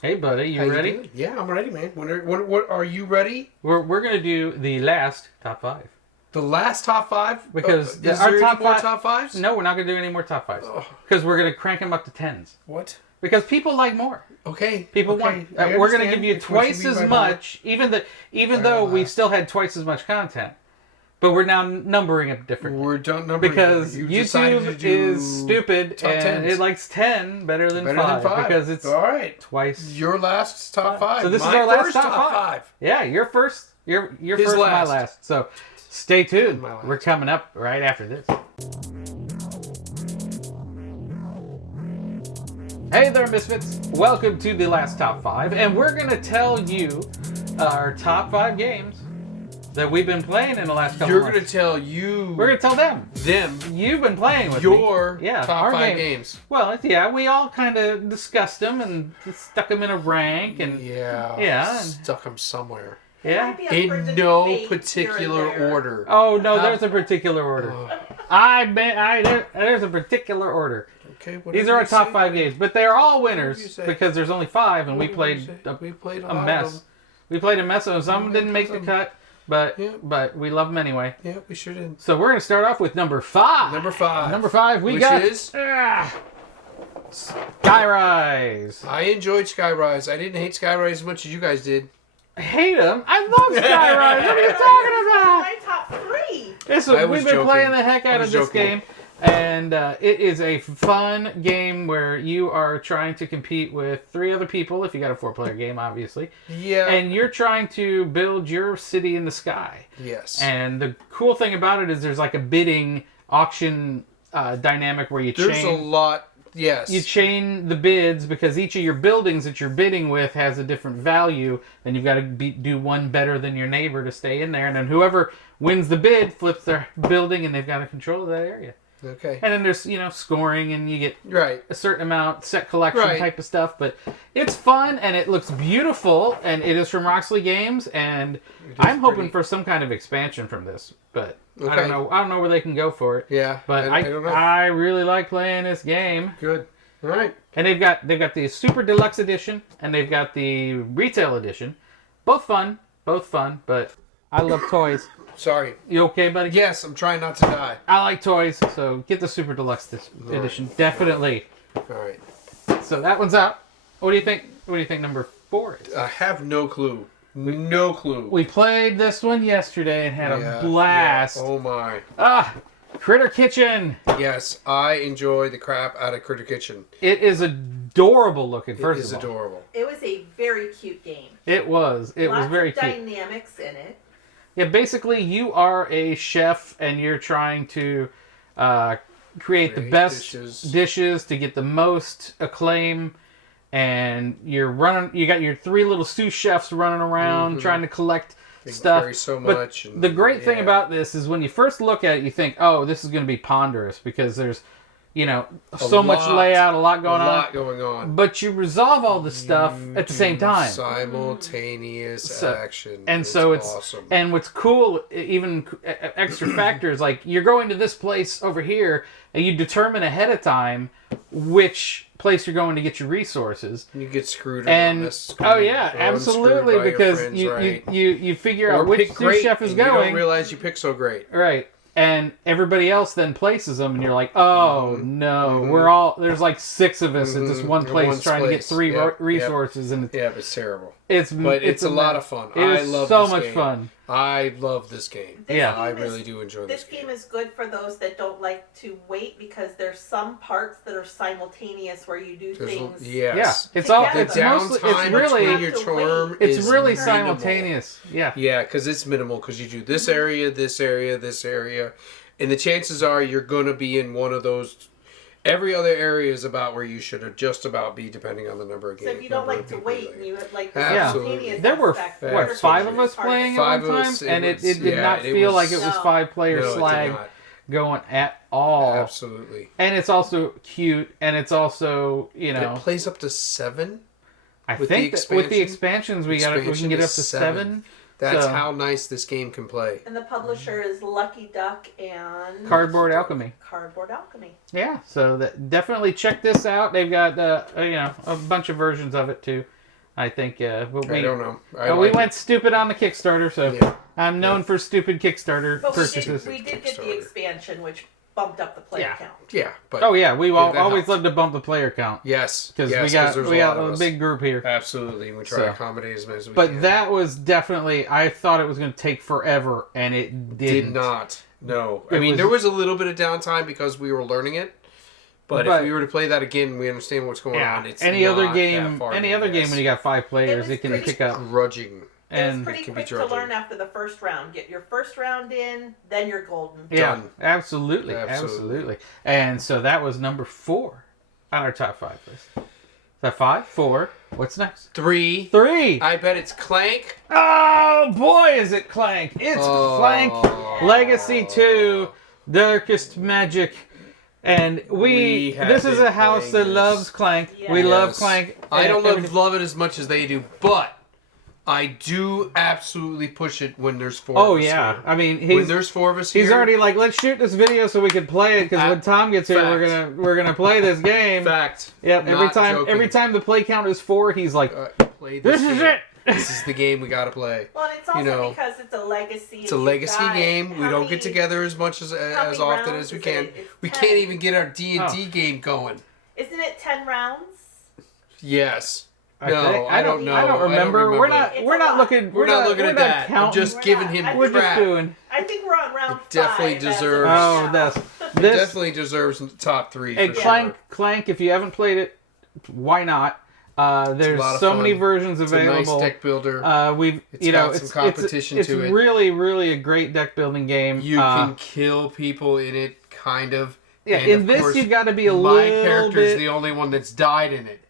Hey, buddy, you ready? You yeah, I'm ready, man. What are you ready? We're gonna do the last top 5 The last top 5? because is there any more top 5s? No, we're not gonna do any more top 5s because we're gonna crank them up to 10s. What? Because people like more. Okay. People okay. want. We're gonna give you twice as much, even though we still had twice as much content. But we're now numbering it differently. We're done numbering because YouTube is stupid and it likes 10 better than 5 because it's all right. Twice your last top 5. So this is our last top 5. Yeah, you're first. You're first. My last. So stay tuned. We're coming up right after this. Hey there, Misfits. Welcome to the last top 5, and we're gonna tell you our top 5 games that we've been playing in the last couple You're months. going to tell you... We're going to tell them. Them. You've been playing with your me. top 5 games. Well, yeah, we all kind of discussed them and stuck them in a rank. And stuck them somewhere. Yeah. In no particular order. Oh, no, there's a particular order. There's a particular order. Okay, these are our top 5 games, but they're all winners because there's only 5, and we played a mess. We played a mess of them. Some didn't make the cut. But we love them anyway. Yeah, we sure did. So we're going to start off with number 5. Number 5. Number 5, we got... Which is? Skyrise. I enjoyed Skyrise. I didn't hate Skyrise as much as you guys did. I hate them? I love Skyrise. What are you talking about? My top 3. We've been playing the heck out of this game. And it is a fun game where you are trying to compete with 3 other people, if you got a 4-player game, obviously. Yeah. And you're trying to build your city in the sky. Yes. And the cool thing about it is there's like a bidding auction dynamic where you There's a lot, yes. You chain the bids because each of your buildings that you're bidding with has a different value, and you've got to do one better than your neighbor to stay in there. And then whoever wins the bid flips their building, and they've got control of that area. Okay. And then there's, scoring, and you get a certain amount, set collection type of stuff. But it's fun, and it looks beautiful, and it is from Roxley Games, and I'm hoping for some kind of expansion from this. But I don't know. I don't know where they can go for it. Yeah. But I don't know. I really like playing this game. Good. All right. And they've got the Super Deluxe Edition, and they've got the Retail Edition. Both fun, but I love toys. Sorry. You okay, buddy? Yes, I'm trying not to die. I like toys, so get the Super Deluxe Edition. Right. Definitely. All right. So that one's out. What do you think? What do you think number 4 is? I have no clue. No clue. We played this one yesterday and had a blast. Yeah. Oh my. Critter Kitchen. Yes, I enjoy the crap out of Critter Kitchen. It is adorable looking, first of all. It is adorable. It was a very cute game. It was. It was very cute. Lots of dynamics in it. Yeah, basically you are a chef and you're trying to create the best dishes to get the most acclaim, and you got your 3 little sous chefs running around trying to collect stuff. But the great thing about this is when you first look at it, you think, oh, this is going to be ponderous because there's so much layout, a lot going on. But you resolve all the stuff at the same time. Simultaneous action. And it's awesome. And what's cool, even extra factors, like you're going to this place over here, and you determine ahead of time which place you're going to get your resources. You get screwed. Absolutely, because you figure out which sous chef is going. You don't realize you pick so great. Right. And everybody else then places them, and you're like, oh, no. We're all... There's like 6 of us at this one place trying to get 3 resources. And it's terrible. It's a lot of fun. I love so much fun. I love this game. I really do enjoy this game. This game is good for those that don't like to wait because there's some parts that are simultaneous where you do things. Yes. Yeah. It's all. The downtime between your charm is really simultaneous. Yeah. Yeah, because it's minimal because you do this area, this area, this area, and the chances are you're going to be in one of those. Every other area is about where you should just about be, depending on the number of games. So if you don't like to wait, and you like the simultaneous there were 5 of us playing at one time, and it did not feel like it was 5-player slag going at all. Absolutely. And it's also cute, and it's also it plays up to 7. I think with the expansions we can get up to 7. That's how nice this game can play. And the publisher is Lucky Duck and... Cardboard Alchemy. Yeah, so definitely check this out. They've got a bunch of versions of it too. I think. But I don't know. We went stupid on the Kickstarter, so I'm known for stupid Kickstarter purchases. We did get the expansion, which bumped up the player count. Yeah, but we always love to bump the player count. Yes, because we got a big group here. Absolutely, and we try to accommodate as many as we can. But that was definitely. I thought it was going to take forever, and it didn't. Did not. No, I mean there was a little bit of downtime because we were learning it. But if we were to play that again, we understand what's going on. It's any other game when you got 5 players, it can pick up. Grudging. And it's pretty quick to learn after the first round. Get your first round in, then you're golden. Yeah, Done. Absolutely. And so that was number 4 on our top 5 list. Is that 5? 4. What's next? 3. I bet it's Clank. Oh boy, is it Clank! It's Clank Legacy 2, Darkest Magic. And this is a house that loves Clank. Yes. We love Clank. I don't love it as much as they do, but I do absolutely push it when there's 4 of us. Oh, yeah. Here. I mean, when there's 4 of us here. He's already like, let's shoot this video so we can play it, because when Tom gets here, we're gonna play this game. Fact. Yep. Every time the play count is 4, he's like, this is it. This is the game we gotta play. Well, and it's also because it's a legacy. It's a legacy game. We don't get together as much as often as we can. We can't even get our D&D game going. Isn't it 10 rounds? Yes. No, I don't know. I don't remember. We're not looking at that. I'm just giving him crap. I think we're on round 5. Definitely deserves. This definitely deserves top 3. Hey, Clank. If you haven't played it, why not? There's so many versions available. It's a nice deck builder. It's some competition to it. It's really, really a great deck building game. You can kill people in it, kind of. Yeah, and in this you got to be a little bit. My character's the only one that's died in it.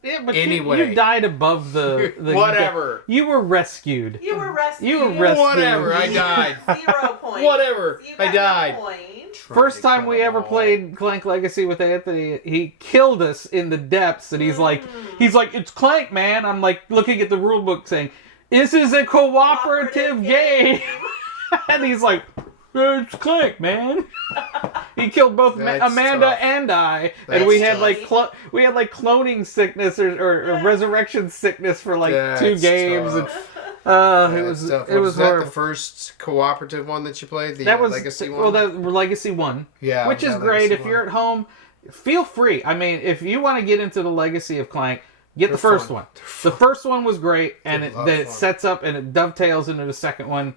Yeah, but you died above the whatever. You were rescued. Whatever. I died. 0 points. Whatever. I died. First time we ever played Clank Legacy with Anthony, he killed us in the depths, and he's like, it's Clank, man. I'm like looking at the rule book saying, this is a cooperative game. And he's like, it's Clank, man. He killed both Amanda and I, and we had like cloning sickness or resurrection sickness for like 2 games. Tough. And it was was that the first cooperative one that you played? That was Legacy one. Well, that Legacy 1. Yeah, which is great. If you're at home, feel free. I mean, if you want to get into the Legacy of Clank, get the first one. The first one was great, and it sets up and it dovetails into the second one.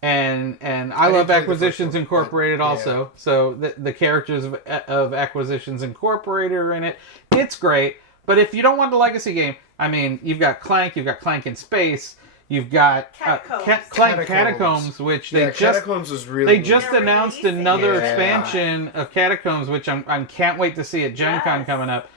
And I love Acquisitions Incorporated also. Yeah. So the characters of Acquisitions Incorporated are in it. It's great. But if you don't want the Legacy game, I mean, you've got Clank in Space. You've got Clank Catacombs, which Catacombs was really they just announced another expansion of Catacombs, which I can't wait to see at Gen Con coming up.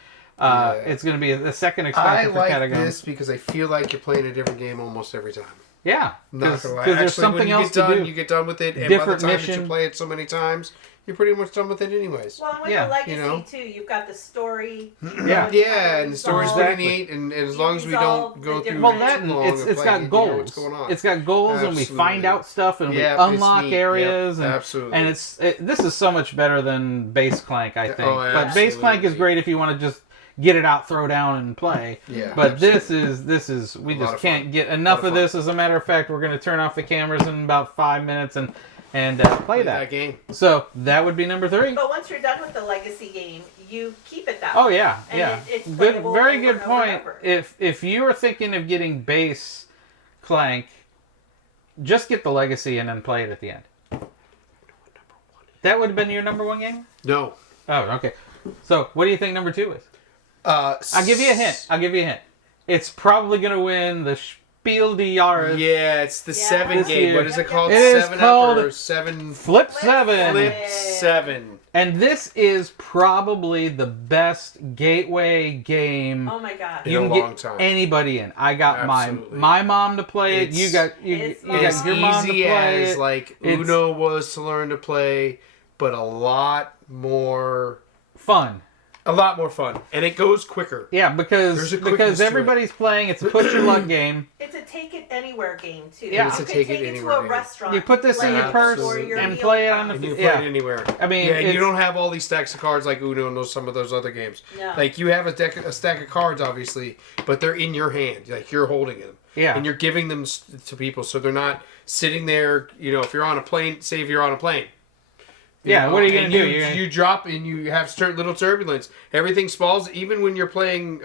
It's going to be the second expansion for Catacombs. I like this because I feel like you're playing a different game almost every time. Yeah, because there's something else to do. You get done with it, and by the time that you play it so many times, you're pretty much done with it anyways. Well, and with the Legacy too, you've got the story. And the story's very neat, and as long as we don't go through too long, it's got goals. It's got goals, and we find out stuff, and we unlock areas, and absolutely. And this is so much better than base Clank, I think. But base Clank is great if you want to just get it out, throw down, and play. But this is we just can't get enough of this. As a matter of fact, we're going to turn off the cameras in about 5 minutes and play that game. So that would be number 3. But once you're done with the Legacy game, you keep it that way. Oh yeah, and it's very good point. If you are thinking of getting base Clank, just get the Legacy and then play it at the end. That would have been your number 1 game? No. Oh, okay. So what do you think number 2 is? I'll give you a hint. It's probably going to win the Spiel des Jahres. Yeah, it's the 7 game. What is it called? It is called Flip 7. Flip 7. And this is probably the best gateway game. Oh my god! You can get anybody in. I got my mom to play it. You got your mom to play it. As like Uno was to learn to play, but a lot more fun. a lot more fun, and it goes quicker. Yeah, because everybody's playing. It's a push your luck game. It's a take it anywhere game too. Yeah, it's you a can take take it it to anywhere a game. restaurant. You put this in your purse and play it on the. And you play it anywhere. I mean, and you don't have all these stacks of cards like Uno and some of those other games. No. Like you have a stack of cards, obviously, but they're in your hand. Like you're holding them. Yeah. And you're giving them to people, so they're not sitting there. You know, if you're on a plane, say if you're on a plane. Yeah, what are you going to do? You drop and you have little turbulence. Everything spalls, even when you're playing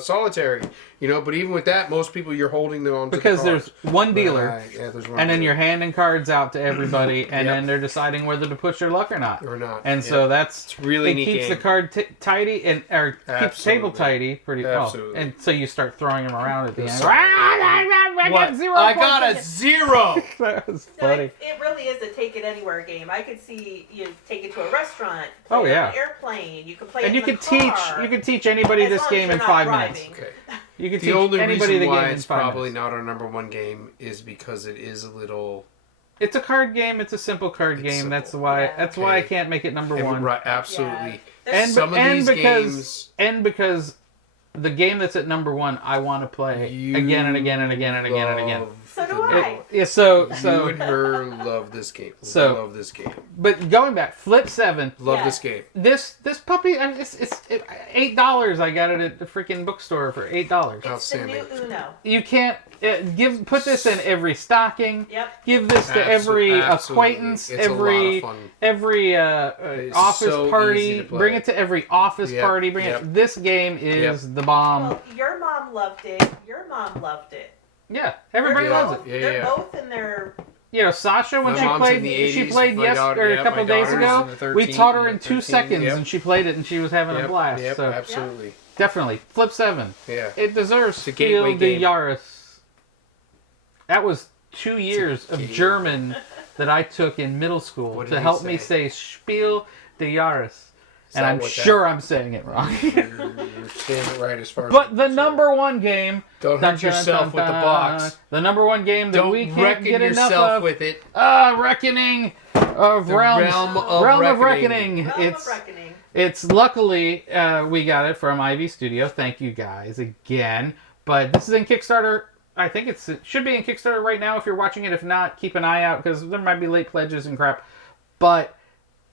solitary. You know, but even with that, most people you're holding them on because there's one dealer, right. Yeah, there's one and then dealer. you're handing cards out to everybody, and then they're deciding whether to push their luck or not. And so it's really neat keeps game. the card tidy and keeps the table tidy pretty well. And so you start throwing them around at the end. I got a 0. That was No, funny. it really is a take it anywhere game. I could see you take it to a restaurant. Oh, play it yeah. on an airplane. You can play And it you in the car. could teach anybody As this long as game you're in not 5 driving. minutes. Okay. You can The teach only anybody reason the why game in it's 5 probably minutes. not our number 1 game is because it is a little. It's a card game. It's a simple card game. simple. That's why. Yeah. That's why I can't make it number 1. Right, absolutely. Yeah. Some of these games. Because the game that's at number 1, I want to play again and again and again and again and again. So do I. Yeah. So You and her love this game. So- love this game. But going back, Flip 7. Love Yeah. this game. This puppy, it's $8. I got it at the freaking bookstore for $8. It's the new Outstanding. Uno. You can't put this in every stocking. Yep. Give this to every Absolutely. acquaintance, It's a lot every of fun. every office so easy party. to play. Bring it to every office Yep, party. Bring yep. it. This game is the bomb. Well, your mom loved it. Your mom loved it. Yeah, everybody Yeah. loves it. Yeah, They're yeah. both in their. You know, Sasha when My she mom's played, in the she 80s, played my daughter- a yeah, couple my days daughter's ago. in the We 13, taught her in 2 13, seconds, yep. and she played it, and she was having a blast. Yep, So absolutely. definitely, Flip 7. Yeah. It deserves It's a Spiel gateway de game. Jahres. That was 2 years of game. German that I took in middle school What to did he help me say? say Spiel de Jahres. And that I'm what that- sure I'm saying it wrong. You're saying it right as far as. But I'm the concerned. number 1 game. Don't hurt yourself with the box. The number 1 game that Don't we can't reckon get enough yourself of. with it. Reckoning of The Realms. Realm of Realm Reckoning. Realm It's of Reckoning. it's luckily we got it from Ivy Studio. Thank you guys again. But this is in Kickstarter. I think it should be in Kickstarter right now if you're watching it. If not, keep an eye out because there might be late pledges and crap. But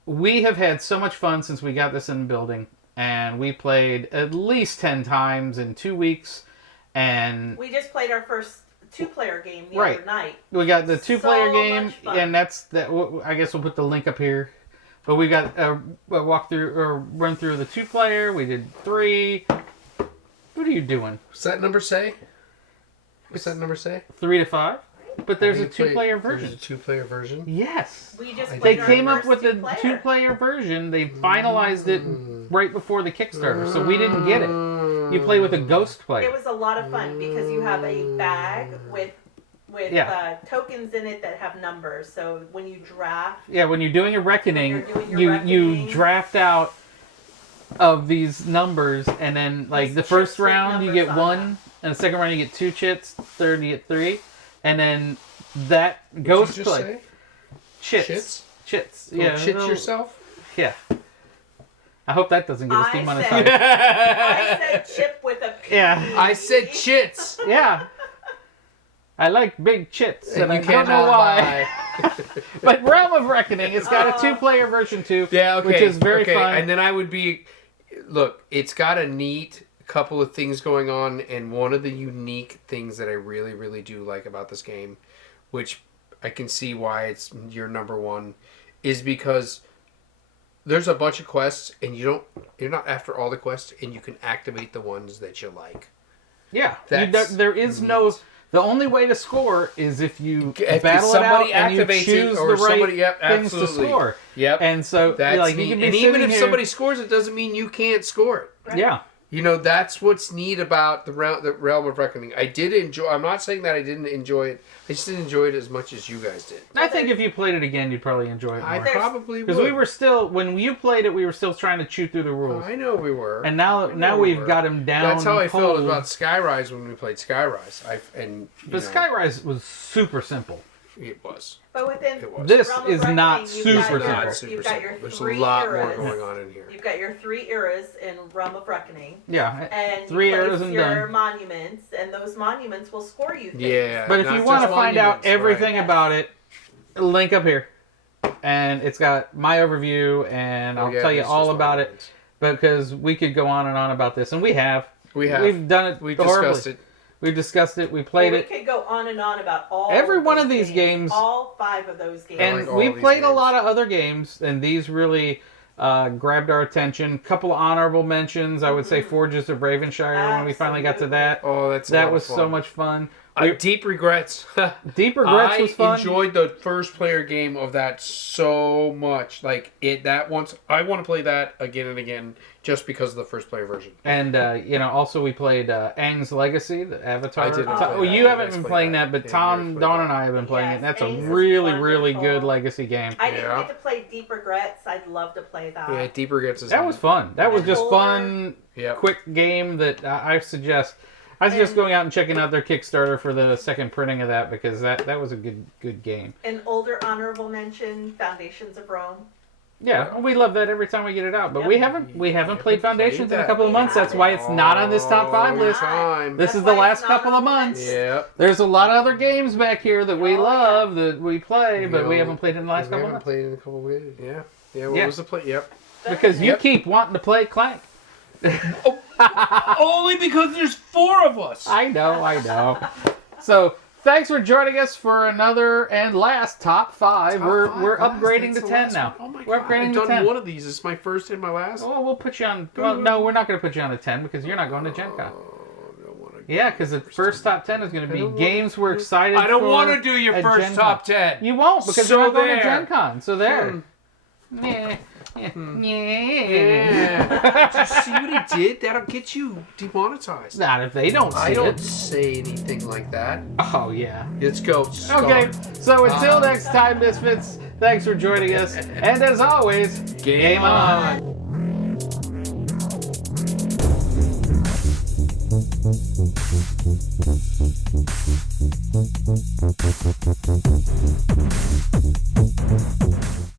we have had so much fun since we got this in the building. And we played at least 10 times in 2 weeks. And We just played our first 2-player game the Right. other night. we got the 2-player So game. much fun. And that's that. I guess we'll put the link up here. But we got a walk through or run through the 2-player. We did 3. What are you doing? What's that number say? What's that number say? 3 to 5. But there's a You play- 2-player version. There's a 2-player version. Yes. We just They They played our came up first with the 2-player. 2-player version. They finalized it right before the Kickstarter, so we didn't get it. You play with a ghost It player. was a lot of fun because you have a bag with Yeah. tokens in it that have numbers. So when you draft, Yeah, when you're doing a reckoning, When you're doing your you reckoning. draft out of these numbers, and then like These the first chips with round you get numbers on 1, and the second round you get 2 chits, third you get 3, and then that ghost What'd you just player. say? Chits. Chits? Chits. Don't Yeah. chit little- yourself? Yeah. I hope that doesn't get us I demonetized. I said chip with a P. Yeah. I said chits. Yeah. I like big chits, and you I don't know cannot why. lie. But Realm of Reckoning, it's got a 2-player version too, Yeah, okay. which is very okay. fun. And then I would be, look, it's got a neat couple of things going on, and one of the unique things that I really, really do like about this game, which I can see why it's your number 1, is because there's a bunch of quests, and you're not after all the quests, and you can activate the ones that you like. Yeah, That's there is no. The only way to score is if you If battle it somebody out and you activates it, choose or the right somebody- yep, things to absolutely. score. Yep. And so, That's like, neat. you can be And even sitting if here- somebody scores, it doesn't mean you can't score it. Right. yeah, You know, that's what's neat about the Realm of Reckoning. I did enjoy. I'm not saying that I didn't enjoy it. I just didn't enjoy it as much as you guys did. I think if you played it again, you'd probably enjoy it I more. probably would. Because we were still, when you played it, we were still trying to chew through the rules. I know we were. And now we we've were. got him down. That's how I felt cold. about Skyrise when we played Skyrise. But Skyrise was super simple. It was. But within It was. This Realm of is not Reckoning, you've super got your- simple. You've got your There's a three lot eras. more going on in here. You've got your 3 eras in Realm of Reckoning. Yeah, And 3 you eras place and your done. monuments, and those monuments will score you things. Yeah. But if not you want to just find out monuments, everything right. about it, link up here. And it's got my overview, and I'll tell you it's all just about it. monuments. Because we could go on and on about this, and we have. We have. We've done it. We've horribly. discussed it. We've discussed it. We Well, played we it. could go on and on about all Every of one those of these games. All 5 of those games. And all we these played a games. lot of other games, and these really grabbed our attention. Couple of honorable mentions. I would say Forges of Ravenshire when we finally got to that. Oh, that's a That lot was of fun. so much fun. Deep Regrets. Deep Regrets was fun. I enjoyed the first player game of that so much. Like that once, I want to play that again and again just because of the first player version. And also we played Aang's Legacy, the Avatar. I didn't play Well, that. you You haven't guys been played playing that. that, but Yeah, you Tom, guys played Dawn, that. and I have been playing it. Yes, That's a Aang's is really wonderful. good Legacy game. I didn't Yeah. get to play Deep Regrets. I'd love to play that. Yeah, Deep Regrets is That was fun. That was just Older. fun, Yep. quick game that I suggest. I suggest And- going out and checking out their Kickstarter for the second printing of that because that was a good game. An older honorable mention, Foundations of Rome. Yeah, we love that every time we get it out. But Yep. we haven't played played Foundations in a that. couple of months. That's why it's not on this top 5 All list. the time. This That's is the why it's last not couple on of the months. list. Yep. There's a lot of other games back here that we Oh, love that we play, but we Yeah. haven't played in the last We couple of haven't months. played in a couple of days. Yeah. Yeah. What Yeah. was the play? Yep. Because you Yep. keep wanting to play Clank. Only because there's 4 of us. I know. So thanks for joining us for another and last top 5. Top We're 5, upgrading that's to the 10 last now. one. Oh my We're God. upgrading I've to done 10. one of these. This is my first and my last. Oh, we'll put you on. Well, no, we're not going to put you on a 10 because you're not going to Gen Con. Yeah, because the first top 10 is going to be games we're excited for. I don't want to do your at first Gen top Con. 10. You won't because So you're not going to there. Gen Con. So there. Yeah. Yeah. Did you see what he did? That'll get you demonetized. Not if they don't see I don't it. say anything like that. Oh, yeah. Let's go. Okay, so until next time, Misfits, thanks for joining us. And as always, game on. Thank you.